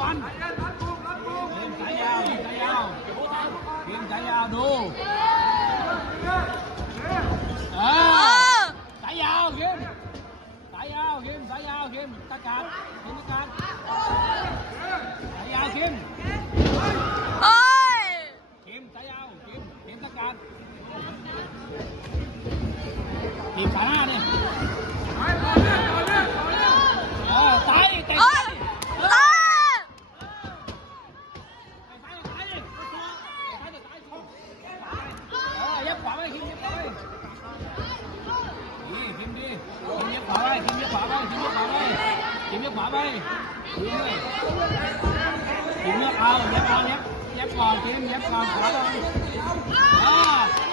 บอลทีมสายยาวทีมสายยาวทีมสายยาวดูสายยาวทีมสายยาวทีมสายยาวทีมตะการทีมตะการสายยาวทีมทีมสายยาวทีมตะการทีมสายหน้าเนี่ยตายเตะยับขวาไปทีมยับขวาไปดีทีมดีทีมยับขวาไปทีมยับขวาไปทีมยับขวาไปทีมยับขวาไปทีมยับเอายับก่อนทีมยับก่อนขวาก่อน